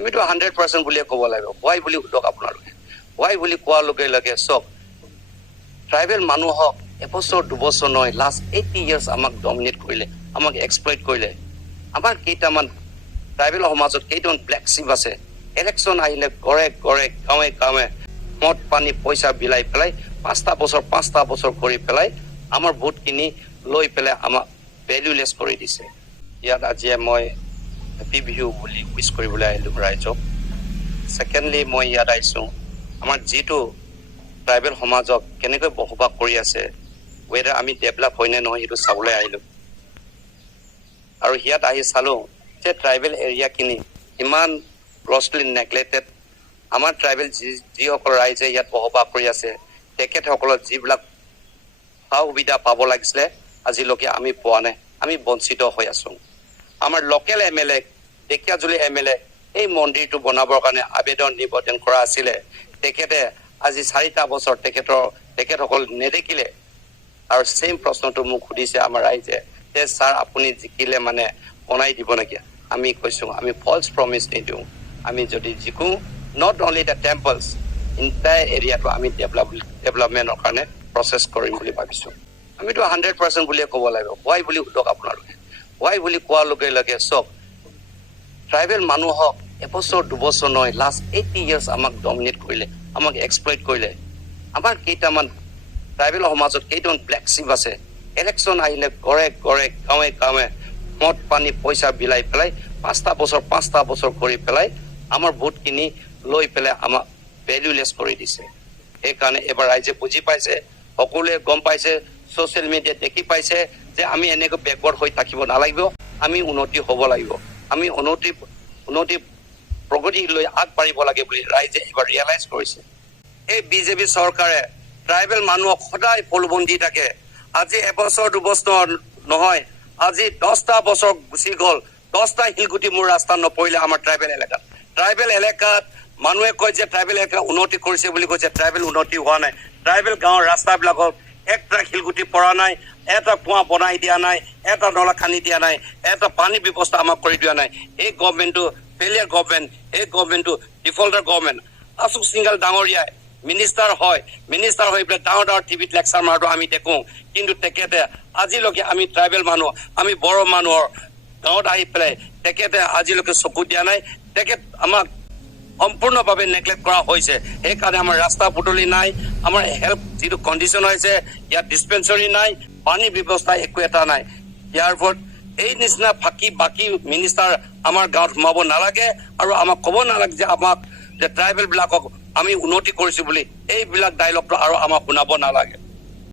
আমিতো 100% বুলিয়ে ক'ব লাগিব হোৱাই বুলি সোধক আপোনালোকে হোৱাই বুলি কোৱাৰ লগে লগে চক ট্ৰাইবেল মানুহক এবছৰ দুবছৰ নহয় লাষ্ট 80 years আমাক ডমিনেট কৰিলে আমাক এক্সপ্লইট কৰিলে আমাৰ কেইটামান ট্ৰাইবেল সমাজত কেইটামান ব্লেক চিপ আছে ইলেকশ্যন আহিলে গড়ে গড়ে গাঁৱে গাঁৱে মদ পানী পইচা বিলাই পেলাই পাঁচটা বছৰ কৰি পেলাই আমাৰ ভোট কিনি লৈ পেলাই আমাক ভেলুলেছ কৰি দিছে ইয়াত আজি মই হেপী বিহু বুলি উইচ কৰিবলৈ আহিলোঁ ৰাইজক ছেকেণ্ডলি মই ইয়াত আহিছোঁ আমাৰ যিটো ট্ৰাইবেল সমাজক কেনেকৈ বসবাস কৰি আছে ৱেডাৰ আমি ডেভেলপ হয় নে নহয় সেইটো চাবলৈ আহিলোঁ আৰু ইয়াত আহি চালোঁ যে ট্ৰাইবেল এৰিয়াখিনি ইমান গ্ৰছলি নেগলেক্টেড আমাৰ ট্ৰাইবেল যিসকল ৰাইজে ইয়াত বসবাস কৰি আছে তেখেতসকলৰ যিবিলাক সা সুবিধা পাব লাগিছিলে আজিলৈকে আমি পোৱা নাই আমি বঞ্চিত হৈ আছোঁ আমাৰ লোকেল MLA ঢেকীয়াজুলি MLA এই মন্দিৰটো বনাবৰ কাৰণে আবেদন নিবেদন কৰা আছিলে তেখেতে আজি 4টা বছৰ তেখেতসকল নেদেখিলে আৰু সেম প্ৰশ্নটো মোক সুধিছে আমাৰ ৰাইজে যে ছাৰ আপুনি জিকিলে মানে বনাই দিব নেকি আমি কৈছোঁ আমি ফলছ প্ৰমিছ নিদিওঁ আমি যদি জিকো not only the temples entire এৰিয়াটো আমি ডেভেলপমেণ্টৰ কাৰণে প্ৰচেছ কৰিম বুলি ভাবিছোঁ আমিতো 100% বুলিয়ে ক'ব লাগিব হোৱাই বুলি সোধক আপোনালোকে হোৱাই বুলি কোৱাৰ লগে লগে চক ট্ৰাইবেল মানুহক এবছৰ দুবছৰ নহয় লাষ্ট 80 years আমাক ডমিনেট কৰিলে আমাক এক্সপ্লইট কৰিলে আমাৰ কেইটামান ট্ৰাইবেল সমাজত কেইটামান ব্লেক চিপ আছে ইলেকশ্যন আহিলে গড়ে গড়ে গাঁৱে গাঁৱে মদ পানী পইচা বিলাই পেলাই পাঁচটা বছৰ কৰি পেলাই আমাৰ ভোট কিনি লৈ পেলাই আমাক ভেলুলেছ কৰি দিছে সেইকাৰণে এবাৰ ৰাইজে বুজি পাইছে সকলোৱে গম পাইছে ছ'চিয়েল মিডিয়াত দেখি পাইছে যে আমি এনেকৈ বেকৱাৰ্ড হৈ থাকিব নালাগিব আমি উন্নতি হ'ব লাগিব আমি উন্নতি প্ৰগতি লৈ আগবাঢ়িব লাগে বুলি ৰাইজে এবাৰ ৰিয়েলাইজ কৰিছে এই বিজেপি চৰকাৰে ট্ৰাইবেল মানুহক সদায় প্ৰলোভন দি থাকে আজি এবছৰ দুবছৰ নহয় আজি 10টা বছৰ গুচি গ'ল 10টা শিলগুটি মোৰ ৰাস্তা নপৰিলে আমাৰ ট্ৰাইবেল এলেকাত মানুহে কয় যে ট্ৰাইবেল এলেকা উন্নতি কৰিছে বুলি কৈছে ট্ৰাইবেল উন্নতি হোৱা নাই ট্ৰাইবেল গাঁৱৰ ৰাস্তাবিলাকত একটা শিলগুটি পৰা নাই এটা কুঁৱা বনাই দিয়া নাই এটা নলা খান্দি দিয়া নাই এটা পানী ব্যৱস্থা আমাক কৰি দিয়া নাই এই গভৰ্ণমেণ্টটো ফেলিয়াৰ গভৰ্ণমেণ্ট এই গভৰ্ণমেণ্টটো ডিফল্টাৰ গভৰ্ণমেণ্ট আশোক সিংঘল ডাঙৰীয়াই মিনিষ্টাৰ হৈ পেলাই ডাঙৰ টিভিত লেকচাৰ মাৰাটো আমি দেখোঁ কিন্তু তেখেতে আজিলৈকে আমি ট্ৰাইবেল মানুহ আমি বড়ো মানুহৰ গাঁৱত আহি পেলাই তেখেতে আজিলৈকে চকু দিয়া নাই তেখেত আমাক সম্পূৰ্ণভাৱে নেগলেক্ট কৰা হৈছে সেইকাৰণে আমাৰ ৰাস্তা পদূলি নাই আমাৰ হেল্থ যিটো কণ্ডিশ্যন হৈছে ইয়াত ডিছপেঞ্চৰী নাই পানী ব্যৱস্থা একো এটা নাই ইয়াৰ ওপৰত এই নিচিনা বাকী মিনিষ্টাৰ আমাৰ গাঁৱত সোমাব নালাগে আৰু আমাক ক'ব নালাগে যে আমাক যে ট্ৰাইবেলবিলাকক আমি উন্নতি কৰিছোঁ বুলি এইবিলাক ডাইলগটো আৰু আমাক শুনাব নালাগে